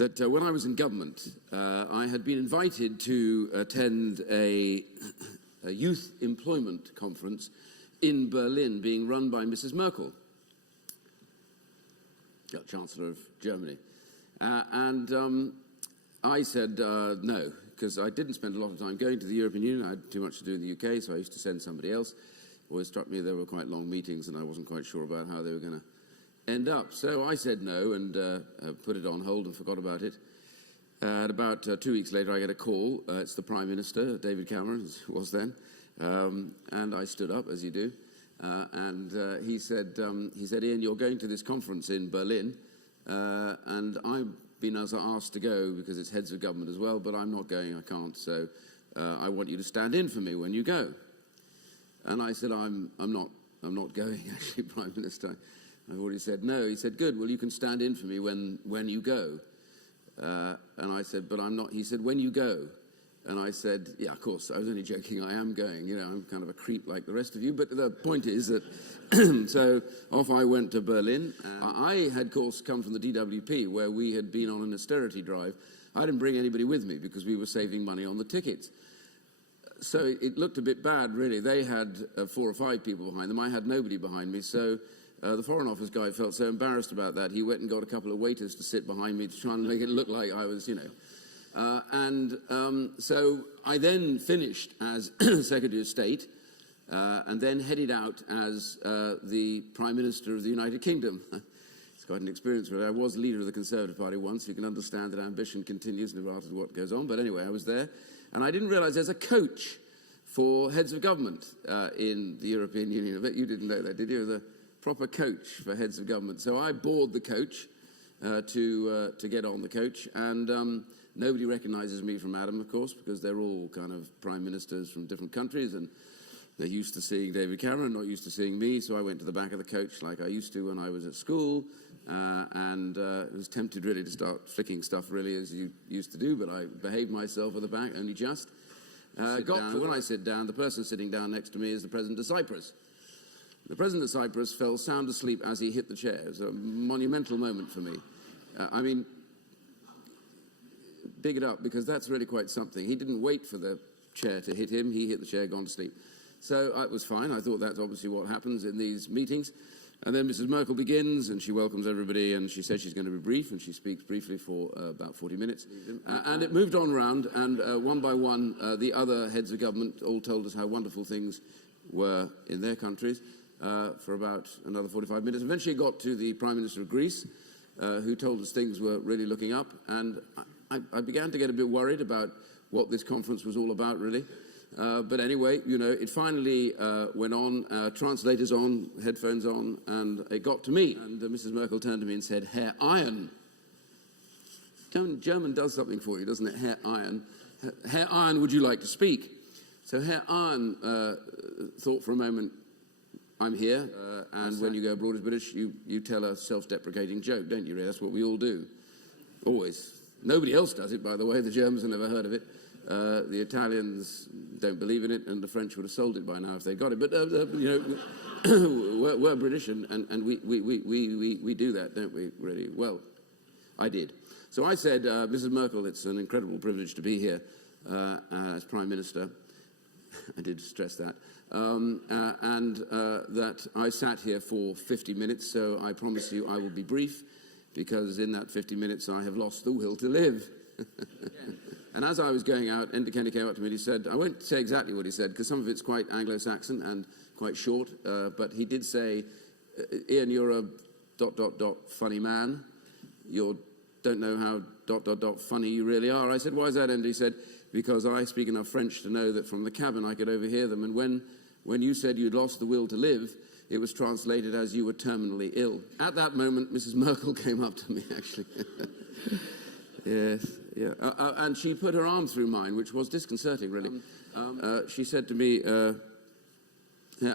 that when I was in government, I had been invited to attend a youth employment conference in Berlin being run by Mrs. Merkel, Chancellor of Germany. I said no, because I didn't spend a lot of time going to the European Union. I had too much to do in the UK, so I used to send somebody else. It always struck me there were quite long meetings, and I wasn't quite sure about how they were going to end up. So I said no and put it on hold and forgot about it. And about 2 weeks later, I get a call. It's the Prime Minister, David Cameron, as it was then. And I stood up, as you do. He said, Iain, you're going to this conference in Berlin, and I've been asked to go because it's heads of government as well, but I'm not going, I can't, so I want you to stand in for me when you go. And I said, I'm not going, actually, Prime Minister. I've already said no. He said, good, well, you can stand in for me when you go. And I said, but I'm not. He said, when you go. And I said, yeah, of course, I was only joking, I am going, you know, I'm kind of a creep like the rest of you, but the point is that, so off I went to Berlin. I had, of course, come from the DWP, where we had been on an austerity drive. I didn't bring anybody with me because we were saving money on the tickets. So it looked a bit bad, really. They had 4 or 5 people behind them. I had nobody behind me, so the Foreign Office guy felt so embarrassed about that, he went and got a couple of waiters to sit behind me to try and make it look like I was, you know. So I then finished as Secretary of State and then headed out as the Prime Minister of the United Kingdom. It's quite an experience, really. I was leader of the Conservative Party once. You can understand that ambition continues no matter what goes on. But anyway, I was there. And I didn't realize there's a coach for heads of government in the European Union. I bet you didn't know that, did you? There's a proper coach for heads of government. So I board the coach to get on the coach. And nobody recognizes me from Adam, of course, because they're all kind of prime ministers from different countries, and they're used to seeing David Cameron, not used to seeing me. So I went to the back of the coach like I used to when I was at school, and was tempted really to start flicking stuff, really, as you used to do, but I behaved myself at the back, only just. When I sit down, the person sitting down next to me is the President of Cyprus. The President of Cyprus fell sound asleep as he hit the chair. It was a monumental moment for me. I mean, big it up, because that's really quite something. He didn't wait for the chair to hit him. He hit the chair, gone to sleep. So it was fine. I thought that's obviously what happens in these meetings. And then Mrs. Merkel begins, and she welcomes everybody, and she says she's going to be brief, and she speaks briefly for about 40 minutes. And it moved on round, and one by one, the other heads of government all told us how wonderful things were in their countries for about another 45 minutes. Eventually it got to the Prime Minister of Greece, who told us things were really looking up, and I began to get a bit worried about what this conference was all about, really. But anyway, you know, it finally went on, translators on, headphones on, and it got to me. And Mrs. Merkel turned to me and said, Herr Iain. German does something for you, doesn't it? Herr Iain. Herr Iain, would you like to speak? So Herr Iain thought for a moment, I'm here, and when you go abroad as British, you tell a self-deprecating joke, don't you? That's what we all do, always. Nobody else does it, by the way. The Germans have never heard of it. The Italians don't believe in it, and the French would have sold it by now if they got it. But, you know, we're British, and we do that, don't we, really? Well, I did. So I said, Mrs. Merkel, it's an incredible privilege to be here as Prime Minister. I did stress that. That I sat here for 50 minutes, so I promise you I will be brief, because in that 50 minutes I have lost the will to live. And as I was going out, Enda Kenny came up to me and he said, I won't say exactly what he said, because some of it's quite Anglo-Saxon and quite short, but he did say, Iain, you're a ... funny man. You don't know how ... funny you really are. I said, why is that, Enda? He said, because I speak enough French to know that from the cabin I could overhear them, and when you said you'd lost the will to live, it was translated as you were terminally ill. At that moment, Mrs. Merkel came up to me, actually. Yes, yeah. And she put her arm through mine, which was disconcerting, really. She said to me, Herr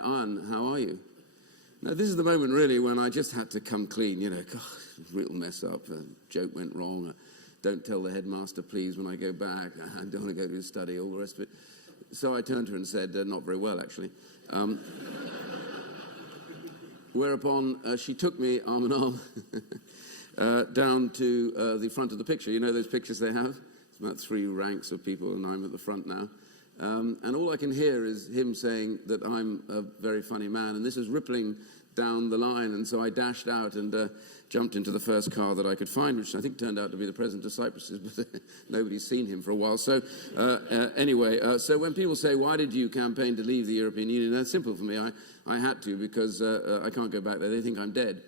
Iain, how are you? Now, this is the moment, really, when I just had to come clean, you know. God, real mess up. A joke went wrong. Don't tell the headmaster, please, when I go back. I don't want to go to his study, all the rest of it. So I turned to her and said, not very well, actually. Whereupon she took me arm in arm down to the front of the picture. You know those pictures they have? It's about 3 ranks of people, and I'm at the front now. And all I can hear is him saying that I'm a very funny man, and this is rippling down the line, and so I dashed out and jumped into the first car that I could find, which I think turned out to be the President of Cyprus, but nobody's seen him for a while. So anyway, so when people say, why did you campaign to leave the European Union, that's simple for me. I had to, because I can't go back there. They think I'm dead.